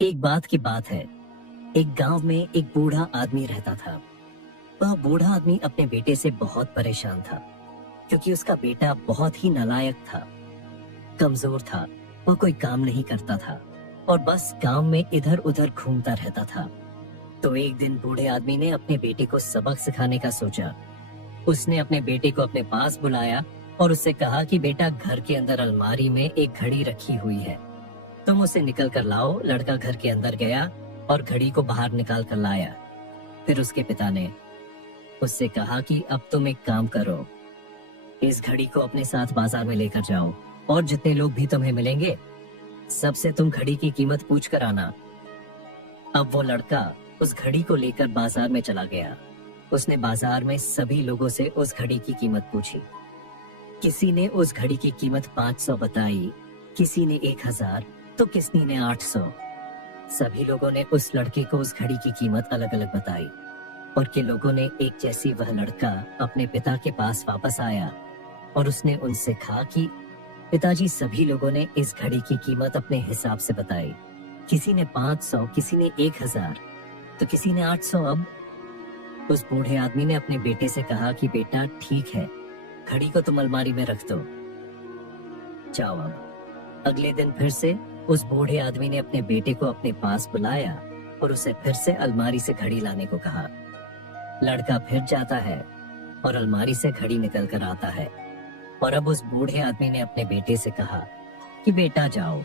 एक बात की बात है। एक गांव में एक बूढ़ा आदमी रहता था। वह बूढ़ा आदमी अपने बेटे से बहुत परेशान था, क्योंकि उसका बेटा बहुत ही नालायक था, कमजोर था। वह कोई काम नहीं करता था और बस गांव में इधर उधर घूमता रहता था। तो एक दिन बूढ़े आदमी ने अपने बेटे को सबक सिखाने का सोचा। उसने अपने बेटे को अपने पास बुलाया और उससे कहा कि बेटा, घर के अंदर अलमारी में एक घड़ी रखी हुई है, तुम उसे निकल कर लाओ। लड़का घर के अंदर गया और घड़ी को बाहर निकाल कर लाया। फिर उसके पिता ने उससे कहा कि अब तुम एक काम करो, इस घड़ी को अपने साथ बाजार में लेकर जाओ और जितने लोग भी तुम्हें मिलेंगे सबसे तुम घड़ी की कीमत पूछ कर आना। अब वो लड़का उस घड़ी को लेकर बाजार में चला गया। उसने बाजार में सभी लोगों से उस घड़ी की कीमत पूछी। किसी ने उस घड़ी की कीमत 500 बताई, किसी ने 1000, तो किसी ने 800। सभी लोगों ने उस लड़के को उस घड़ी की कीमत अलग अलग बताई और के लोगों ने एक जैसी। वह लड़का अपने पिता के पास वापस आया और उसने उनसे कहा कि पिताजी, सभी लोगों ने इस घड़ी की कीमत अपने हिसाब से बताई। किसी ने 500, किसी ने 1000, तो किसी ने 800। अब उस बूढ़े आदमी ने अपने बेटे से कहा कि बेटा, ठीक है, घड़ी को तुम अलमारी में रख दो, जाओ। अब अगले दिन फिर से उस बूढ़े आदमी ने अपने बेटे को अपने पास बुलाया और उसे फिर से अलमारी से घड़ी लाने को कहा। लड़का फिर जाता है और अलमारी से घड़ी निकल कर आता है। और अब उस बूढ़े आदमी ने अपने बेटे से कहा कि बेटा, जाओ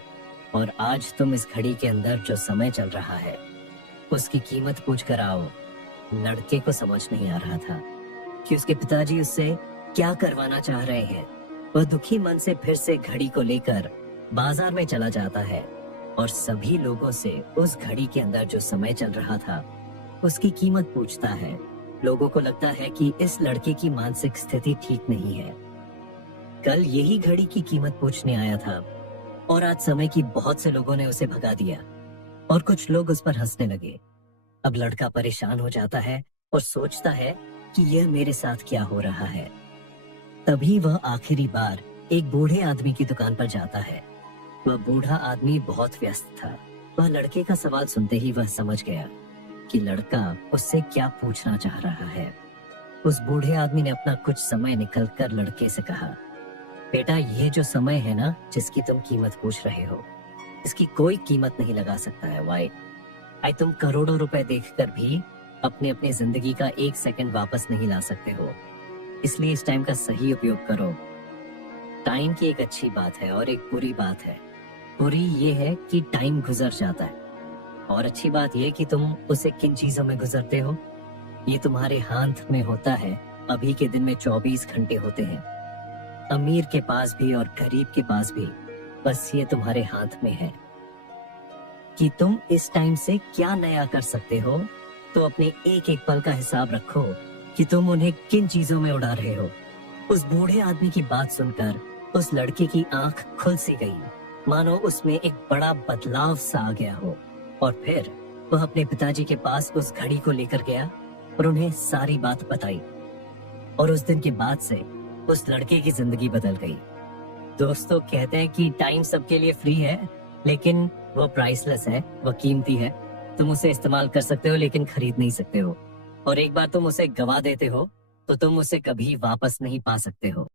और आज तुम इस घड़ी के अंदर जो समय चल रहा है उसकी कीमत पूछ कर आओ। लड़के को समझ नहीं आ रहा था कि उसके पिताजी उससे क्या करवाना चाह रहे हैं। वह दुखी मन से फिर से घड़ी को लेकर बाजार में चला जाता है और सभी लोगों से उस घड़ी के अंदर जो समय चल रहा था उसकी कीमत पूछता है। लोगों को लगता है कि इस लड़के की मानसिक स्थिति ठीक नहीं है। कल यही घड़ी की कीमत पूछने आया था और आज समय की बहुत से लोगों ने उसे भगा दिया और कुछ लोग उस पर हंसने लगे। अब लड़का परेशान हो जाता है और सोचता है कि यह मेरे साथ क्या हो रहा है। तभी वह आखिरी बार एक बूढ़े आदमी की दुकान पर जाता है। वह बूढ़ा आदमी बहुत व्यस्त था। वह लड़के का सवाल सुनते ही वह समझ गया कि लड़का उससे क्या पूछना चाह रहा है। उस बूढ़े आदमी ने अपना कुछ समय निकलकर लड़के से कहा, बेटा, यह जो समय है ना, जिसकी तुम कीमत पूछ रहे हो, इसकी कोई कीमत नहीं लगा सकता है। वाई आई तुम करोड़ों रुपए देखकर भी अपने अपने जिंदगी का एक सेकंड वापस नहीं ला सकते हो। इसलिए इस टाइम का सही उपयोग करो। टाइम की एक अच्छी बात है और एक बुरी बात है। बुरी ये है कि टाइम गुजर जाता है और अच्छी बात ये कि तुम उसे किन चीजों में गुजरते हो ये तुम्हारे हाथ में होता है। अभी के दिन में 24 घंटे होते हैं, अमीर के पास भी और गरीब के पास भी। बस ये तुम्हारे हाथ में है कि तुम इस टाइम से क्या नया कर सकते हो। तो अपने एक एक पल का हिसाब रखो कि तुम उन्हें किन चीजों में उड़ा रहे हो। उस बूढ़े आदमी की बात सुनकर उस लड़के की आंख खुल सी गई, मानो उसमें एक बड़ा बदलाव सा आ गया हो। और फिर वह अपने पिताजी के पास उस घड़ी को लेकर गया और उन्हें सारी बात बताई। और उस दिन के बाद से उस लड़के की जिंदगी बदल गई। दोस्तों, कहते हैं कि टाइम सबके लिए फ्री है, लेकिन वो प्राइसलेस है, वो कीमती है। तुम उसे इस्तेमाल कर सकते हो लेकिन खरीद नहीं सकते हो। और एक बार तुम उसे गवा देते हो तो तुम उसे कभी वापस नहीं पा सकते हो।